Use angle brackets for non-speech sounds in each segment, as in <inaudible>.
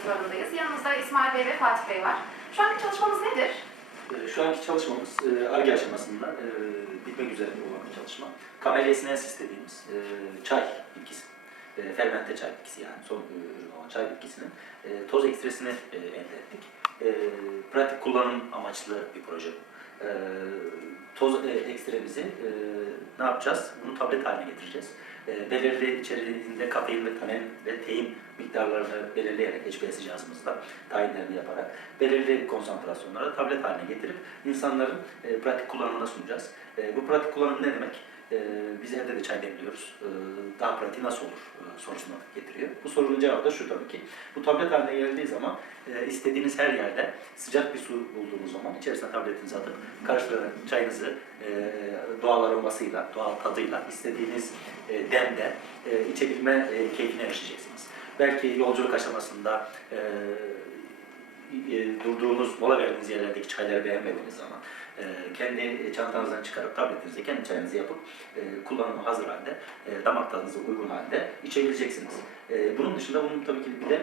laboratuvarındayız. Yanımızda İsmail Bey ve Fatih Bey var. Şu anki çalışmamız nedir? Ee, Şu anki çalışmamız e, ARGE aşamasında e, bitmek üzere olan bir çalışma. Camellia sinensis dediğimiz e, çay bitkisi, fermente çay bitkisi yani son ürün olan çay bitkisinin toz ekstresini elde ettik. Pratik kullanım amaçlı bir proje bu. Toz ekstremizi ne yapacağız? Bunu tablet haline getireceğiz. E, belirli içeriğinde kafein ve tanin ve tein miktarlarını belirleyerek HPLC cihazımızda tayinlerini yaparak belirli konsantrasyonlara tablet haline getirip insanların e, pratik kullanımına sunacağız. E, bu pratik kullanım ne demek? E, biz evde de çay demliyoruz. E, daha pratiği nasıl olur e, sorusunu getiriyor. Bu sorunun cevabı da şu tabii ki. Bu tablet haline geldiği zaman e, istediğiniz her yerde sıcak bir su bulduğunuz zaman içerisine tabletinizi atıp karıştırarak çayınızı e, doğal aromasıyla, doğal tadıyla istediğiniz e, demde e, içebilme keyfine erişeceksiniz. Belki yolculuk aşamasında e, durduğunuz, mola verdiğiniz yerlerdeki çayları beğenmediğiniz zaman e, kendi çantanızdan çıkarıp tabletinizi, kendi çayınızı yapıp e, kullanıma hazır halde, e, damak tadınıza uygun halde içebileceksiniz. E, bunun dışında bunun tabii ki bir de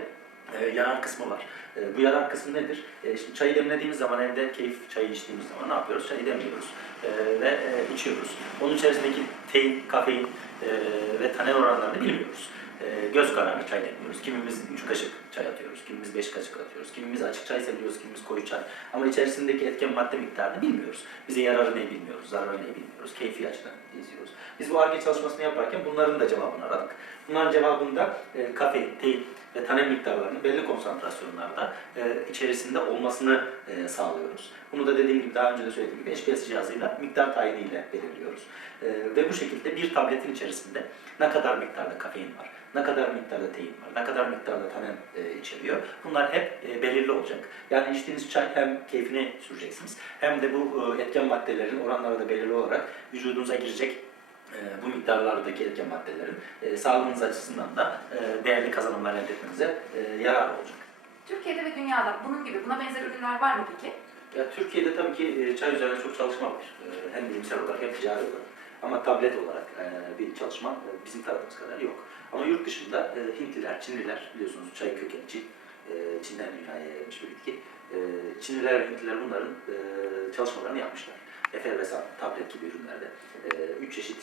e, yarar kısmı var. E, bu yarar kısmı nedir? E, şimdi çayı demlediğimiz zaman, evde keyif çayı içtiğimiz zaman ne yapıyoruz? Çayı demliyoruz e, ve e, içiyoruz. Onun içerisindeki tein, kafein e, ve tanen oranlarını bilmiyoruz. E, göz kararı çay demliyoruz. Kimimiz 3 kaşık çay atıyoruz, kimimiz 5 kaşık atıyoruz, kimimiz açık çay seviyoruz, kimimiz koyu çay. Ama içerisindeki etken madde miktarını bilmiyoruz. Bize yararı ne bilmiyoruz, zararı ne bilmiyoruz, keyfi açıdan izliyoruz. Biz bu ARGE çalışmasını yaparken bunların da cevabını aradık. Bunların cevabında e, kafein, tein ve tanen miktarlarının belli konsantrasyonlarda e, içerisinde olmasını e, sağlıyoruz. Bunu da dediğim gibi daha önce de söylediğim gibi HPLC cihazıyla miktar tayiniyle belirliyoruz. E, ve bu şekilde bir tabletin içerisinde ne kadar miktarda kafein var, ne kadar miktarda tein var, ne kadar miktarda tanen e, içeriyor. Bunlar hep e, belirli olacak. Yani içtiğiniz çay hem keyfini süreceksiniz hem de bu e, etken maddelerin oranları da belirli olarak vücudunuza girecek e, bu miktarlardaki etken maddelerin e, sağlığınız açısından da e, değerli kazanımlar elde etmenize e, yarar olacak. Türkiye'de ve dünyada bunun gibi buna benzer ürünler var mı peki? Ya Türkiye'de tabii ki e, çay üzerine çok çalışma var. E, Hem bilimsel olarak hem ticari olarak. Ama tablet olarak e, bir çalışma e, bizim tarafımız kadar yok. Ama yurt dışında e, Hintliler, Çinliler biliyorsunuz çay kökeni Çin, e, Çin'den dünyaya yayılmış bir bitki. E, Çinliler ve Hintliler bunların e, çalışmalarını yapmışlar. Efervesan, tablet gibi ürünlerde. E, Üç çeşit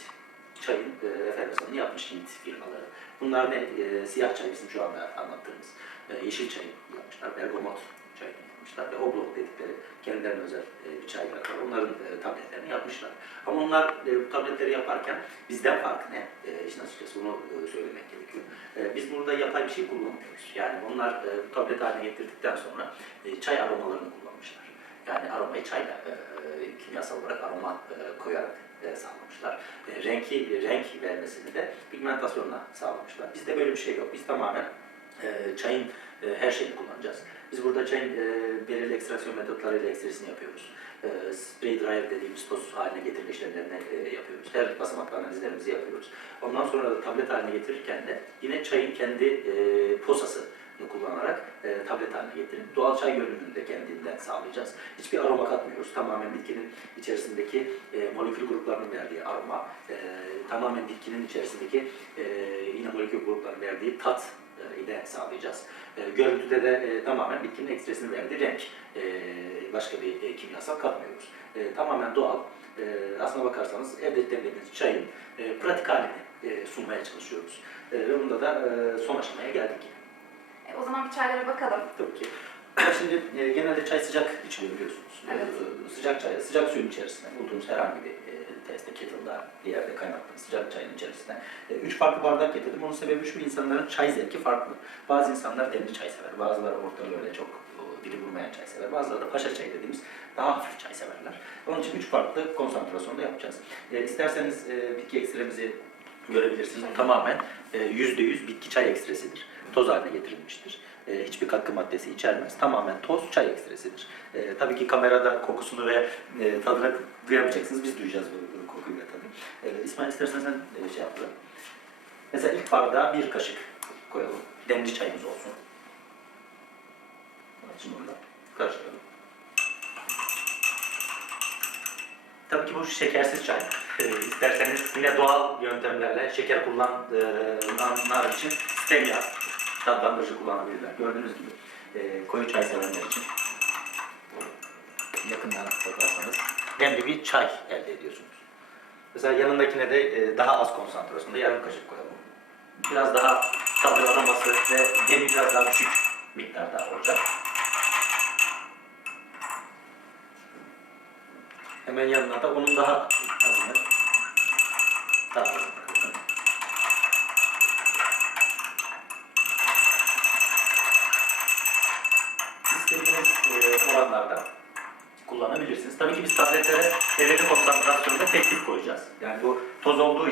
çayın e, efervesanını yapmış Hint firmaları. Bunlar ne? E, Siyah çay bizim şu anda anlattığımız. E, Yeşil çay yapmışlar, bergamot çayını yapmışlar ve oblong dedikleri kendilerine özel e, bir çaylar var. Onların e, tabletlerini yapmışlar. Ama onlar e, bu tabletleri yaparken bizden farkı ne? E, işin açıkçası bunu e, söylemek gerekiyor. E, biz burada yapay bir şey kullanmıyoruz. Yani onlar e, tablet haline getirdikten sonra e, çay aromalarını kullanmışlar. Yani aromayı çayla e, e, kimyasal olarak aroma e, koyarak e, sağlamışlar. E, renki, renk vermesini de pigmentasyonla sağlamışlar. Bizde böyle bir şey yok. Biz tamamen e, çayın e, her şeyini kullanacağız. Biz burada çayın e, belirli ekstraksiyon metotlarıyla ekstresini yapıyoruz. E, spray dryer dediğimiz toz haline getirme işlemlerini e, yapıyoruz. Her basamaklı analizlerimizi yapıyoruz. Ondan sonra da tablet haline getirirken de yine çayın kendi e, posasını kullanarak e, tablet haline getirip doğal çay görünümünü de kendinden sağlayacağız. Hiçbir aroma katmıyoruz. Tamamen bitkinin içerisindeki e, molekül gruplarının verdiği aroma, e, tamamen bitkinin içerisindeki e, yine molekül gruplarının verdiği tat e, ile sağlayacağız. E, görüntüde de e, tamamen bitkinin ekstresini verdiği renk. E, başka bir e, kimyasal katmıyoruz. E, tamamen doğal. E, aslına bakarsanız evde demlediğiniz çayın e, pratik halini e, sunmaya çalışıyoruz. E, ve bunda da e, son aşamaya geldik. E, o zaman bir çaylara bakalım. Tabii ki. Şimdi e, genelde çay sıcak içiliyor biliyorsunuz. Evet. E, sıcak çay, sıcak suyun içerisine bulduğunuz herhangi bir e, teste, kettle'da bir yerde kaynattığınız sıcak çayın içerisine e, üç farklı bardak getirdim. Onun sebebi şu insanların çay zevki farklı. Bazı insanlar demli çay sever, bazıları ortalığı öyle çok dili vurmayan çay sever, bazıları da paşa çayı dediğimiz daha hafif çay severler. Onun için üç farklı konsantrasyonda yapacağız. E, isterseniz e, bitki ekstremizi görebilirsiniz. Tamamen e, yüzde yüz bitki çay ekstresidir. Toz haline getirilmiştir. E, hiçbir katkı maddesi içermez. Tamamen toz çay ekstresidir. E, tabii ki kamerada kokusunu ve e, tadını duyamayacaksınız. Biz duyacağız bu, bu kokuyu ve tadı. E, İsmail istersen sen e, şey yap. Mesela ilk bardağa bir kaşık koyalım. Demli çayımız olsun. Şimdi burada karıştıralım. Tabii ki bu şekersiz çay. E, isterseniz yine doğal yöntemlerle şeker kullananlar için stevia tatlandırıcı kullanabilirler. Gördüğünüz gibi e, koyu çay sevenler için yakından bakarsanız demli bir çay elde ediyorsunuz. Mesela yanındakine de e, daha az konsantrasyonda yarım kaşık koyalım. Biraz daha tadı aroması ve demi biraz daha düşük miktarda olacak. Hemen yanına da onun daha azını daha azını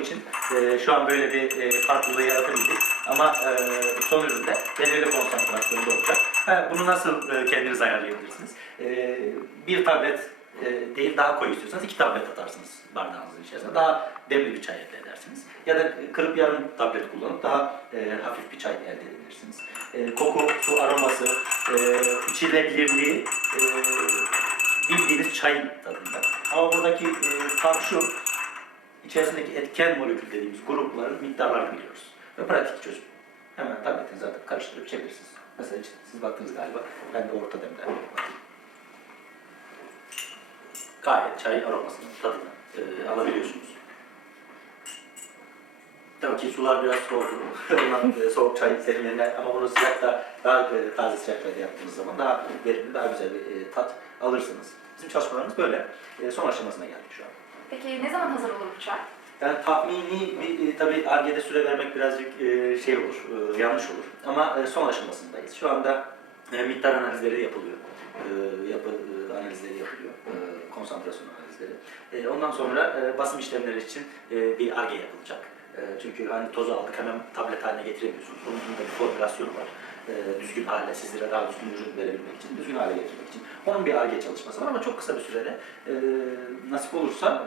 için e, şu an böyle bir e, farklılığı yaratabildik. Ama e, son üründe belirli konsantrasyonda olacak. Ha, bunu nasıl e, kendiniz ayarlayabilirsiniz? E, bir tablet e, değil daha koyu istiyorsanız iki tablet atarsınız bardağınızın içerisine. Daha demli bir çay elde edersiniz. Ya da kırıp yarım tablet kullanıp daha e, hafif bir çay elde edebilirsiniz. E, koku, su aroması, e, içilebilirliği e, bildiğiniz çay tadında. Ama buradaki e, fark şu, içerisindeki etken molekül dediğimiz grupların miktarlarını biliyoruz. Ve pratik çözüm. Hemen tabletinizi atıp karıştırıp çevirirsiniz. Mesela işte siz baktınız galiba, ben de orta demden. Gayet çay aromasının tadını e, alabiliyorsunuz. Tabii ki sular biraz soğuk. <laughs> Ondan e, soğuk çay serinlenir ama bunu sıcakta daha e, taze sıcaklarda yaptığınız zaman daha verimli, daha güzel bir e, tat alırsınız. Bizim çalışmalarımız böyle. E, son aşamasına geldik şu an. Peki ne zaman hazır olur bu çay? Yani tahmini bir e, tabii Ar-Ge'de süre vermek birazcık e, şey olur, e, yanlış olur. Ama son aşamasındayız. Şu anda miktar analizleri yapılıyor. Yapı analizleri yapılıyor. Konsantrasyon analizleri. Ondan sonra basım işlemleri için bir Ar-Ge yapılacak. Çünkü hani tozu aldık hemen tablet haline getiremiyorsunuz. Bunun da bir formülasyonu var. E, düzgün hale, sizlere daha düzgün ürün verebilmek için, düzgün hale getirmek için. Onun bir Ar-Ge çalışması var ama çok kısa bir sürede e, nasip olursa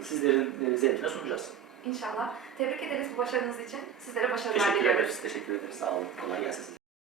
e, sizlerin e, zevkine sunacağız. İnşallah. Tebrik ederiz bu başarınız için. Sizlere başarılar Teşekkür diliyoruz. ederiz. Teşekkür ederiz. Sağ olun. Kolay gelsin.